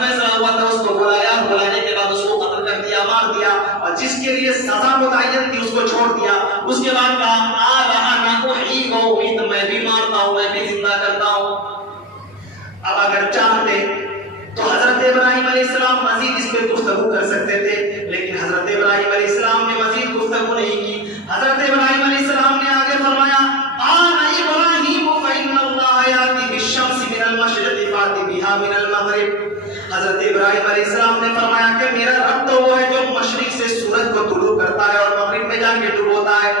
فیصلہ ہوا تھا. اس کو بلایا، بلانے کے بعد اس کو قتل کر دیا، مار دیا، اور جس کے لیے سزا متعین تھی اس کو چھوڑ دیا. اس کے بعد کہا انا احیی و امیت. میں بھی مارتا ہوں، میں بھی زندہ کرتا ہوں. اب اگر چاہتے تو حضرت ابراہیم علیہ السلام مزید اس پہ گفتگو کر سکتے تھے، لیکن حضرت ابراہیم علیہ السلام نے مزید گفتگو نہیں کی. حضرت ابراہیم علیہ السلام نے آگے فرمایا قال ابراہیم فإن اللہ یأتی بالشمس من المشرق فأت بها من المغرب. حضرت ابراہیم علیہ السلام نے فرمایا کہ میرا رب تو وہ ہے جو مشرق سے سورج کو طلوع کرتا ہے اور مغرب میں جا کے ڈبوتا ہے.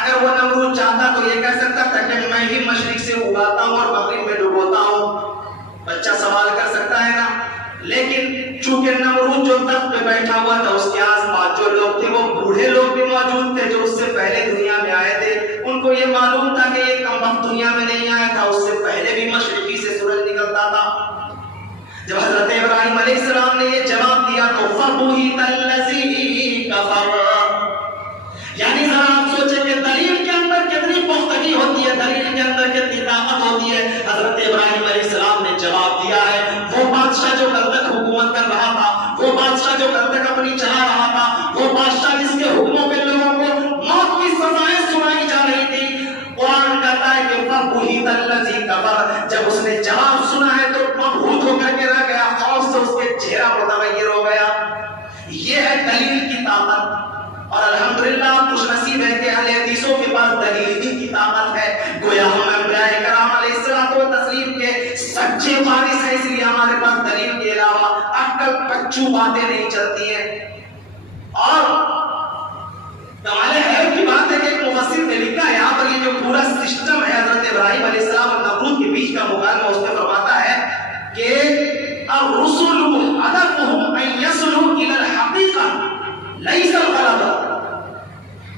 اگر وہ نمرود چاہتا تو یہ کہہ سکتا تھا کہ میں ہی مشرق سے اگاتا ہوں اور مغرب میں ڈبوتا ہوں. بچہ سوال کر سکتا ہے نا. لیکن چونکہ نمرود جو تخت پہ بیٹھا ہوا تھا، اس کے آس پاس جو لوگ تھے وہ بوڑھے لوگ بھی موجود تھے جو اس سے پہلے دنیا میں آئے تھے. ان کو یہ معلوم تھا کہ یہ کمبخت دنیا میں نہیں آیا تھا، اس سے پہلے بھی مشرقی سے سورج نکلتا تھا. جب حضرت ابراہیم علیہ السلام نے یہ جواب دیا تو فَبُهِتَ الَّذِي كَفَرَ. یعنی ذرا آپ سوچیں کہ دلیل کے اندر کتنی پختگی ہوتی ہے، دلیل کے اندر کتنی طاقت ہوتی ہے. حضرت ابراہیم علیہ السلام نے جواب دیا ہے کفر، جب اس نے جواب سنا ہے تو مبہوت ہو کر کے رہ گیا، خوف سے اس کے چہرہ متغیر ہو گیا۔ یہ ہے دلیل کی طاقت، اور الحمدللہ خوش نصیب ہے کہ اہل حدیثوں کے پاس دلیل کی طاقت ہے۔ گویا ہم انبیاء کرام علیہ الصلوۃ والتسلیم کے سچے وارث ہیں، اس لیے ہمارے پاس دلیل کے علاوہ عقل پچو باتیں نہیں چلتی ہیں۔ اور کمال حیرت کی بات ہے کہ ایک مفسر نے لکھا ہے یہاں پر یہ جو پورا سسٹم ہے حضرت ابراہیم علیہ السلام اور نمرود کے بیچ کا مکالمہ، اس میں فرماتا ہے کہ الرسل هدفهم ان يصلوا الى الحقيقه ليس الغلبہ۔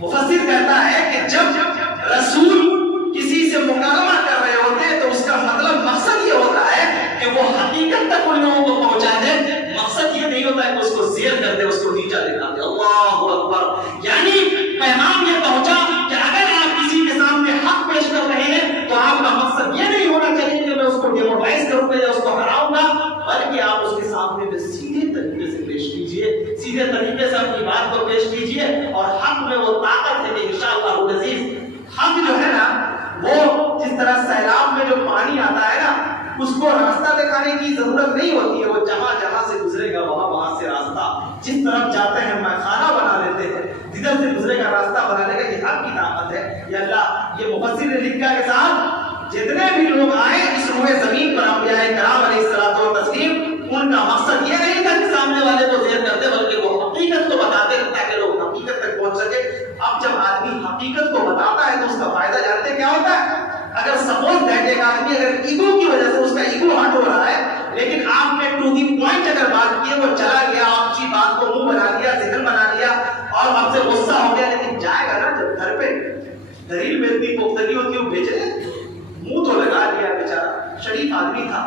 مفسر کہتا ہے کہ جب رسول کسی سے مکالمہ کر رہے ہوتے ہیں تو اس کا مطلب مقصد یہ ہوتا ہے کہ وہ حقیقت تک ان لوگوں کو پہنچا دے، مقصد یہ نہیں ہوتا ہے کہ اس کو زیر کر دے، اس کو نیچا دکھا دے۔ اللہ اکبر، یعنی پیغام یہ پہنچا کہ اگر آپ کسی کے سامنے حق پیش کر رہے ہیں تو آپ کا مقصد یہ نہیں ہونا چاہیے کہ میں اس کو ڈیمورلائز کروں گا یا اس کو ہراؤں گا، بلکہ آپ اس کے سامنے میں سیدھے طریقے سے پیش کیجئے، سیدھے طریقے سے اپنی بات کو پیش کیجئے، اور حق میں وہ طاقت ہے کہ انشاءاللہ العزیز حق جو ہے نا وہ جس طرح سیلاب میں جو پانی آتا ہے نا اس کو راستہ دکھانے کی ضرورت نہیں ہوتی ہے، وہ جہاں جہاں سے گزرے گا وہاں سے راستہ، جس طرف جاتے ہیں میخانہ بنا لیتے ہیں، جدھر سے گزرے گا راستہ بنا لے گا۔ یہ حق کی طاقت ہے۔ یہ اللہ، یہ مفسر نے لکھا کہ صاحب جتنے بھی لوگ آئے اس روئے زمین پر انبیاء کرام علیہ الصلوۃ والتسلیم، ان کا مقصد یہ نہیں تھا کہ سامنے والے کو زیر کرتے، بلکہ وہ حقیقت کو بتاتے تاکہ لوگ حقیقت تک پہنچ سکے۔ اب جب آدمی حقیقت کو بتاتا ہے تو اس کا فائدہ جانتے کیا ہوتا ہے؟ اگر سپوز دیٹ ایک آدمی اگر ایگو کی وجہ سے اس کا ایگو ہٹ ہو رہا ہے، لیکن آپ نے ٹو دی پوائنٹ اگر بات کی، وہ چلا گیا، آپ کی بات کو منہ بنا لیا، ذہن بنا لیا اور آپ سے غصہ ہو گیا، لیکن جائے گا نا جب گھر پہ دلیل میں اتنی پختگی ہوتی ہے، وہ بھیجے منہ تو لگا لیا، بیچارہ شریف آدمی تھا،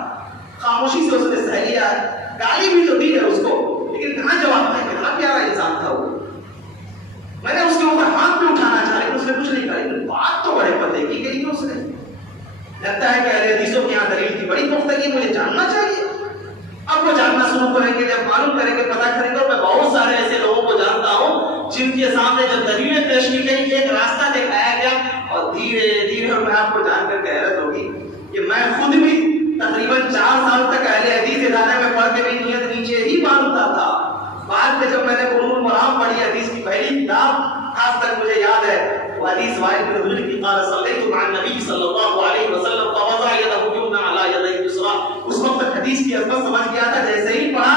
خاموشی سے اس نے سہ لیا، گالی بھی تو دی ہے اس کو، لیکن کہاں جواب ہے؟ کتنا پیارا انسان تھا وہ۔ میں نے اس کے اوپر ہاتھ بھی اٹھانا چاہا لیکن اس نے کچھ نہیں کہا، لیکن بات تو بڑے پتے کی گئی اس نے۔ لگتا ہے کہ اہل حدیثوں کے یہاں دلیل کی بڑی پختگی، مجھے جاننا چاہیے۔ اب وہ جاننا شروع کریں گے، جب معلوم کریں گے، پتہ کریں گے، اور میں بہت سارے ایسے لوگوں کو جانتا ہوں جن کے سامنے جب دلیلیں پیش کی گئی، ایک راستہ دکھایا گیا اور دھیرے دھیرے، اور میں آپ کو جان کر کے حیرت ہوگی کہ میں خود بھی تقریباً 4 سال تک اہل حدیث ادارے میں پڑھ کے بھی نیت نیچے ہی باندھتا تھا۔ بعد میں جب میں نے علوم المرام پڑھی، حدیث کی پہلی کتاب خاص تک مجھے یاد ہے وہ حدیث وائل بن حجر کی، قال صلیت مع النبی صلی اللہ علیہ وسلم فوضع یدہ الیمنی علی یدہ الیسری۔ اس وقت حدیث کی عظمت سمجھ گیا تھا، جیسے ہی پڑھا،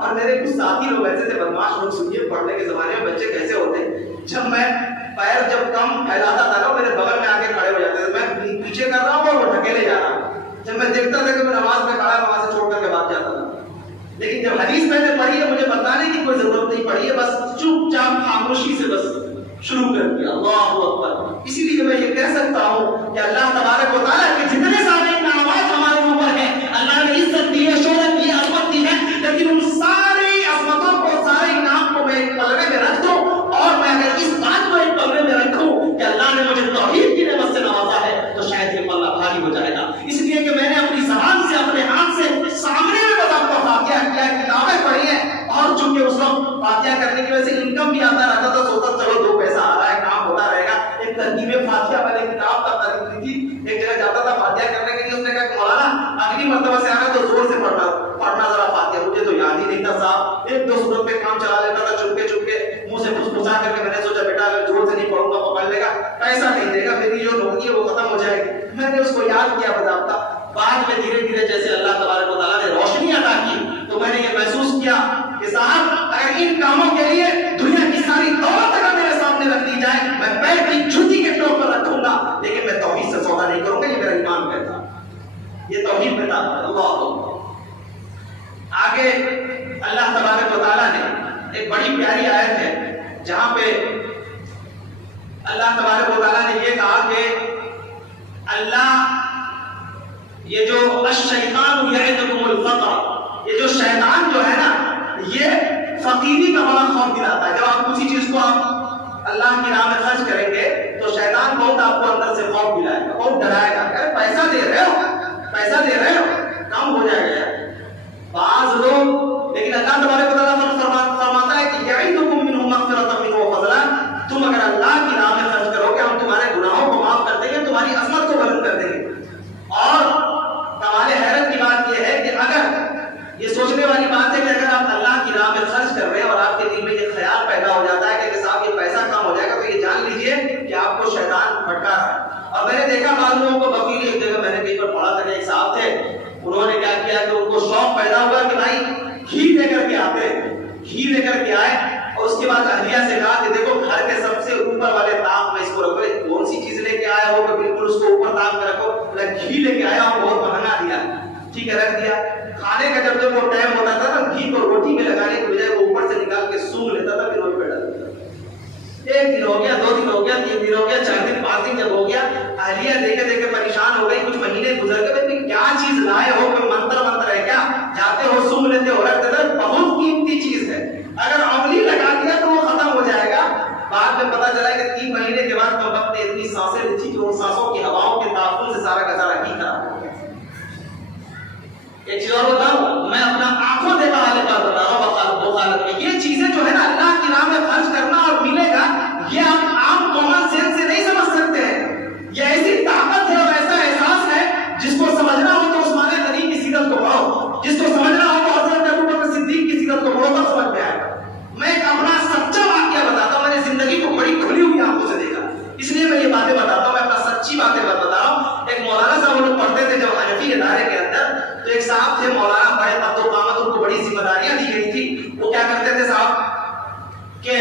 اور میرے کچھ ساتھی لوگ ایسے تھے بدماش لوگ، سنیے پڑھنے کے زمانے میں بچے کیسے ہوتے ہیں، جب میں پیر جب کم پھیلاتا تھا نا میرے بغل میں آ کے کھڑے ہو جاتے تھے، میں پیچھے کر رہا ہوں اور وہ ڈھکیلے جا رہا ہوں، جب میں دیکھتا تھا کہ میں نماز میں کھڑا وہاں سے چھوڑ کر کے بھاگ جاتا تھا۔ لیکن جب حدیث میں نے پڑھی ہے، مجھے بتانے کی کوئی ضرورت نہیں پڑی ہے، بس چپ چاپ خاموشی سے بس شروع کر دیا۔ اللہ اکبر۔ اسی لیے میں یہ کہہ سکتا ہوں کہ اللہ تبارک و تعالیٰ کے جتنے سارے انعامات ہمارے اوپر ہیں، اللہ نے عزت دی ہے، شہرت دی ہے، عظمت دی ہے، لیکن ان ساری عظمتوں کو، سارے انعام کو میں ایک پلڑے میں رکھ دوں، اور میں اگر اس بات کو ایک پلڑے میں رکھوں کہ اللہ نے مجھے توحید کی نعمت سے نوازا ہے، تو شاید یہ پلڑا بھاری ہو جائے گا۔ اس لیے کہ میں نے اپنی زبان سے، اپنے ہاتھ سے سامنے میں بتاؤں فاتحہ کیا، کتابیں پڑھی ہیں، اور چونکہ اس وقت فاتحہ کرنے کی وجہ سے انکم بھی آتا رہتا تھا، سوچا چلو 2 پیسہ آ رہا ہے، کام ہوتا رہے گا۔ ایک ترکیب فاتحہ والے کتاب کا خریدی تھی، ایک جگہ جاتا تھا فاتحہ کرنے کے لیے، اس نے کہا کہ مولانا اگلی مرتبہ سے آنا تو زور سے پڑھنا ذرا فاتحہ، مجھے تو یاد ہی نہیں تھا صاحب، 1-2 سورت پہ کام چلا لیتا تھا چپکے چپکے منہ سے پھسپھسا کر کے۔ میں نے سوچا بیٹا اگر زور سے نہیں پڑھوں گا پکڑ لے گا، پیسہ نہیں دے گا، میری جو نوکری ہے وہ ختم ہو جائے گی۔ میں نے اس کو یاد کیا باضابطہ، بعد میں دھیرے دھیرے جیسے اللہ تبارک و تعالیٰ نے روشنی عطا کی تو میں نے یہ محسوس کیا کہ صاحب اگر ان کاموں کے لیے دنیا کی ساری دولت اگر میرے سامنے رکھ دی جائے، میں پیر کی جوتی کے ٹوپ پر رکھوں گا، لیکن میں توحید سے سودا نہیں کروں گا، یہ میرا ایمان کہتا، یہ توحید میں تھا۔ اللہ آگے اللہ تبارک و تعالیٰ نے ایک بڑی پیاری آیت ہے جہاں پہ اللہ تبارک و تعالیٰ نے یہ کہا کہ اللہ، یہ جو الشیطان یعدکم الفقر، یہ جو شیطان جو ہے نا یہ فقیری کا بڑا خوف دلاتا ہے۔ جب آپ کسی چیز کو آپ اللہ کی راہ میں خرچ کریں گے تو شیطان بہت آپ کو اندر سے خوف دلائے گا، بہت ڈرائے گا، ارے پیسہ دے رہے ہو، پیسہ دے رہے ہو، کم ہو جائے گا۔ بعض لوگ، لیکن اللہ تبارک و تعالیٰ فرماتا ہے کہ یعدکم منہ مغفرۃ منہ وفضلا، تم اگر اللہ کی راہ میں خرچ کرو گے ہم تمہارے گناہوں کو معاف کر دیں گے، تمہاری عظمت کو بلند کر دیں گے، اور دیا کہ ان کو شوق پیدا ہوا کہ بھائی گھی لے کر کے آتے، گھی لے کر کے آئے، اور اس کے بعد اہلیہ سے کہا کہ دیکھو گھر کے سب سے اوپر والے تاپ میں اس کو رکھو، کون سی چیز لے کے آیا ہو کہ بالکل اس کو اوپر تاپ میں رکھو، گھی لے کے آیا ہوں بہت مہنگا دیا، ٹھیک ہے رکھ دیا۔ کھانے کا جب وہ ٹائم ہوتا تھا نا، گھی کو روٹی میں لگانے کے بجائے وہ اوپر سے نکال کے سونگ لیتا تھا، پھر روٹی پہ ڈال دیتا تھا۔ ایک دن ہو گیا، 2 دن ہو گیا، 3 دن ہو گیا، 4 دن 5 دن جب ہو گیا، اہلیہ دیکھے دیکھے پریشان ہو گئی، کچھ مہینے گزر گئے، بھائی کیا چیز لائے ہو، کوئی منتر ہے کیا، جاتے ہو سونگ لیتے ہو رکھ دیتے، بہت قیمتی چیز ہے، اگر عملی لگا دیا تو وہ ختم ہو جائے گا۔ بعد میں پتا چلا کہ 3 مہینے کے بعد کمبخت نے اتنی سانسیں لی تھی کہ ان سانسوں کی ہواؤں کے تعفن سے سارا کا سارا گھی خراب ہو گیا۔ ایک چیز اور بتاؤں، میں اپنا آنکھوں دیکھا والے بات بتا رہا ہوں، وکالت میں یہ چیزیں جو ہے نا اللہ کی راہ میں خرچ کرنا اور ملے گا، یہ آپ عام کامن سینس سے نہیں سمجھ سکتے ہیں، یہ ایسی طاقت ہے اور ایسا احساس ہے جس کو سمجھنا ہو تو عثمان غنی کی سیرت کو پڑھو، جس کو سمجھنا ہو تو حضرت ابوبکر صدیق کی سیرت کو پڑھو تب سمجھ میں آئے گا۔ میں ایک اپنا سچا واقعہ بتاتا ہوں، میں نے زندگی کو بڑی کھلی ہوئی آنکھوں سے دیکھا، اس لیے میں یہ باتیں بتاتا ہوں، میں اپنا سچی باتیں بتا رہا ہوں۔ ایک مولانا صاحب لوگ پڑھتے تھے جب حنفی ادارے کے اندر، تو ایک صاحب تھے مولانا، بڑے قد و قامت، ان کو بڑی ذمہ داریاں دی گئی تھی۔ وہ کیا کرتے تھے صاحب کہ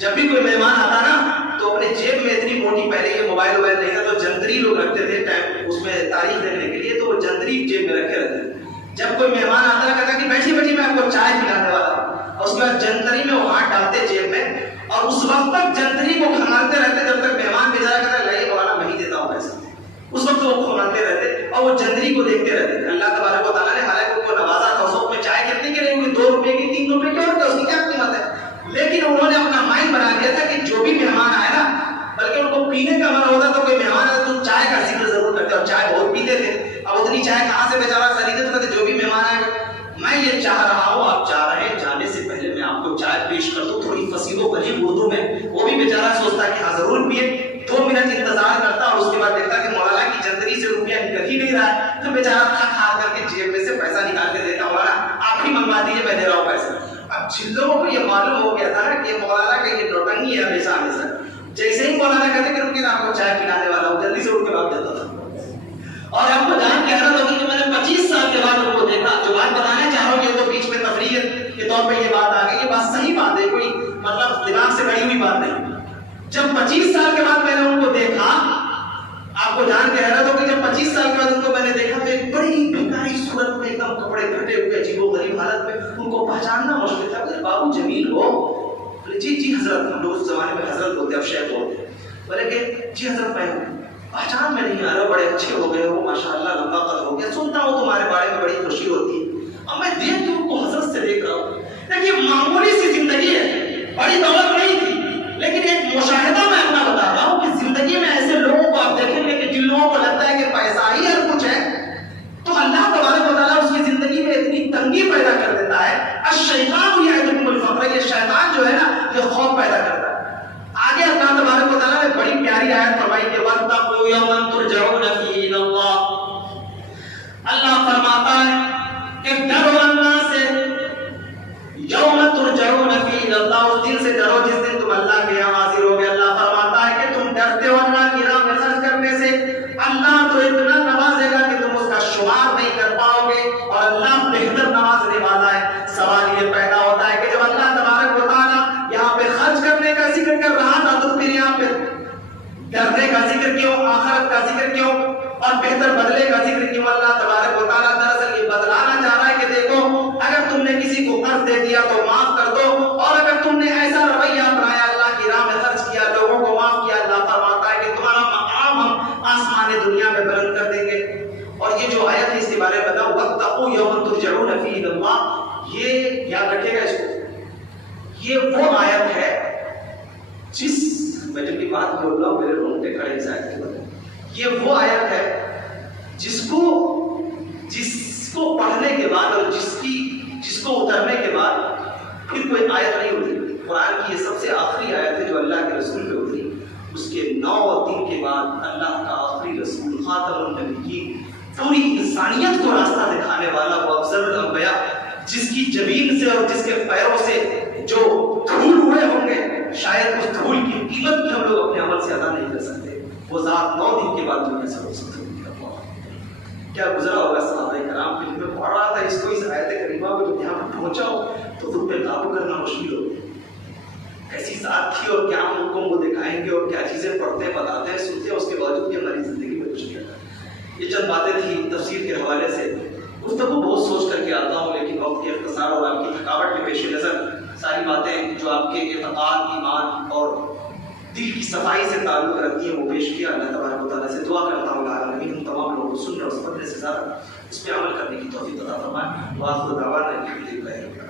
جب بھی کوئی مہمان آتا نا تو اپنے جیب میں اتنی موٹی، پہلے یہ موبائل نہیں تھا تو جنتری لوگ رکھتے تھے ٹائم اس میں تاریخ دیکھنے کے لیے، تو وہ جنتری جیب میں رکھے رہتے تھے۔ جب کوئی مہمان آتا نا کہتا کہ بیٹھیے بیٹھیے میں آپ کو چائے پلانے والا ہوں، اور اس کے بعد جنتری میں وہ ہاتھ ڈالتے جیب میں، اور اس وقت تک جنتری کو کھنگالتے رہتے جب تک مہمان بیچارہ کہتا ہے لائیے مولانا میں ہی دیتا ہوں پیسہ، اس وقت وہ کھنگالتے رہتے اور وہ جنتری کو دیکھتے رہتے تھے۔ اللہ تبارک و تعالیٰ نے حالانکہ ان کو نوازا تھا، اس وقت میں چائے کتنے کی رہی ہوگی، 2 روپے کی، 3 روپے کی، اور کیا اس کی کیا قیمت ہے، لیکن انہوں نے اپنا مائنڈ بنا لیا تھا کہ جو بھی مہمان آئے نا، بلکہ ان کو پینے کا من ہوتا تو کوئی مہمان آئے تو چائے کا ذکر ضرور کرتے، اور چائے بہت پیتے تھے، اب اتنی چائے کہاں سے بیچارہ خریدے، تو کہتے جو بھی مہمان آئے میں یہ چاہ رہا ہوں آپ جا رہے ہیں، جانے سے پہلے میں آپ کو چائے پیش کر دوں تھوڑی فصیح و بلیغ اردو میں۔ وہ بھی بیچارہ سوچتا کہ ہاں ضرور پیے، 2 منٹ انتظار کرتا اور اس کے بعد دیکھتا کہ مولانا کی جنتری سے روپیہ نکل ہی نہیں رہا ہے، تو بیچارہ تھک ہار کر کے جیب میں سے پیسہ نکال کے دیتا، مولانا آپ ہی منگوا دیجیے میں دے رہا ہوں پیسہ۔ اب جن لوگوں کو یہ معلوم ہو گیا تھا نا کہ مولانا کا یہ نوٹنگی ہے ہمیشہ ہمیشہ، جیسے ہی مولانا کہتے کہ ان کے آپ کو چائے پلانے والا ہوں، جلدی سے اٹھ کے بھاگ دیتا تھا۔ اور آپ کو جان کے حیرت ہوگی کہ میں نے 25 سال کے بعد ان کو دیکھا، جو بات بتانے چاہ رہا ہوں یہ تو بیچ میں تفریح کے طور پہ یہ بات آ گئی، یہ بات صحیح بات ہے، کوئی مطلب دماغ سے بڑی ہوئی بات نہیں۔ جب 25 سال کے بعد میں نے ان کو دیکھا، آپ کو جان کے حیرت ہوگی، جب 25 سال کے بعد ان کو میں نے دیکھا تو ایک بڑی بھکاری صورت میں، ایک دم کپڑے پھٹے ہوئے عجیب و غریب حالت میں، ان کو پہچاننا مشکل تھا۔ بولے بابو جمیل ہو؟ بولے جی جی حضرت، ہم لوگ اس زمانے میں حضرت بولتے اب شیخ بولتے۔ بولے کہ جی حضرت میں ہوں، پہچان میں نہیں آ رہا، بڑے اچھے ہو گئے ہو ماشاءاللہ، لمبا قد ہو گیا، سنتا ہوں تمہارے بارے میں بڑی خوشی ہوتی ہے، اب میں دیکھ کے ان کو حضرت سے دیکھ رہا ہوں، دیکھیے معمولی سی زندگی ہے، بڑی دولت نہیں تھی، لیکن ایک مشاہدہ میں اپنا بتا رہا ہوں کہ زندگی میں ایسے لوگوں کو آپ دیکھیں گے کہ جن لوگوں کو لگتا ہے کہ پیسہ ہی ہر کچھ ہے، تو اللہ تبارک و تعالیٰ اس کی زندگی میں اتنی تنگی پیدا کر دیتا ہے۔ الشیطان یعدکم الفقر، یہ شیطان جو ہے نا یہ خوف پیدا کرتا ہے۔ آگے اللہ تبارک و تعالیٰ نے بڑی پیاری آیت فرمائی کہ وَاتَّقُوا يَوْمًا تُرْجَعُونَ فِيهِ إِلَى اللَّهِ، اللہ فرماتا ہے کہ ڈرو اللہ سے، یوم ترجعون فیہ الی اللہ، اس دن سے ڈرو جس دن تم اللہ کے یہاں حاضر ہوگے۔ اللہ فرماتا ہے کہ تم ڈرتے ہو اللہ کی راہ میں خرچ کرنے سے، اللہ تو اتنا نوازے گا کہ تم اس کا شمار نہیں کر پاؤ گے، اور اللہ بہتر نوازنے والا ہے۔ سوال یہ پیدا ہوتا ہے کہ جب اللہ تبارک و تعالیٰ یہاں پہ خرچ کرنے کا ذکر کر رہا تھا تو پھر یہاں پہ ڈرنے کا ذکر کیوں، آخرت کا ذکر کیوں، اور بہتر بدلے کا ذکر کیوں؟ اللہ تبارک و تعالیٰ دراصل یہ بتلانا چاہ رہا ہے کہ دیکھو اگر تم نے کسی کو قرض دے دیا تو معاف کر دو، اور اگر تم نے ایسا رویہ اپنایا، اللہ کی راہ میں خرچ کیا، لوگوں کو معاف کیا، اللہ فرماتا ہے کہ تمہارا مقام ہم آسمان دنیا میں بلند کر دیں گے۔ اور یہ جو آیت ہے اس کے بارے میں بتاؤ، وَاتَّقُوا يَوْمًا تُرْجَعُونَ فِيهِ إِلَى اللَّهِ، یہ یاد رکھے گا اس کو، یہ وہ آیت ہے جس میں جب کی بات بول رہا ہوں میرے رونگٹے کھڑے ہیں آیت کی بات، یہ وہ آیت ہے جس کو پڑھنے کے بعد اور جس کو اترنے کے بعد پھر کوئی آیت نہیں ہوتی۔ قرآن کی یہ سب سے آخری آیت ہے جو اللہ کے رسول پہ اتری، اس کے 9 دن کے بعد اللہ کا آخری رسول خاتم النبیین، پوری انسانیت کو راستہ دکھانے والا، وہ افضل الانبیاء، جس کی جبین سے اور جس کے پیروں سے جو دھول ہوئے ہوں گے، شاید اس دھول کی قیمت بھی ہم لوگ اپنے عمل سے ادا نہیں کر سکتے، وہ ذات 9 دن کے بعد دنیا سے رخصت ہوئی۔ کیا گزرا ہوگا صحابہ کرام کے لیے، پہنچاؤ تو خود پہ قابو کرنا مشکل ہو گیا. کیسی ذات تھی اور کیا ہم حکم کو دکھائیں گے اور کیا چیزیں پڑھتے بتاتے ہیں سنتے ہیں, اس کے باوجود بھی ہماری زندگی میں کچھ نہیں آتا. یہ چند باتیں تھی تفسیر کے حوالے سے. گفتگو بہت سوچ کر کے آتا ہوں, لیکن وقت کے اختصار اور آپ کی تھکاوٹ کے پیش نظر ساری باتیں جو آپ کے اعتقاد, ایمان اور دل کی صفائی سے تعلق رکھتی ہیں وہ پیش کیا. اللہ تبارک و تعالیٰ سے دعا کرتا ہوں العالمین ہم تمام لوگوں کو سننے اور سمجھنے سے زیادہ اس پہ عمل کرنے کی توفیق عطا فرمائے. وآخر دعوانا الحمد للہ.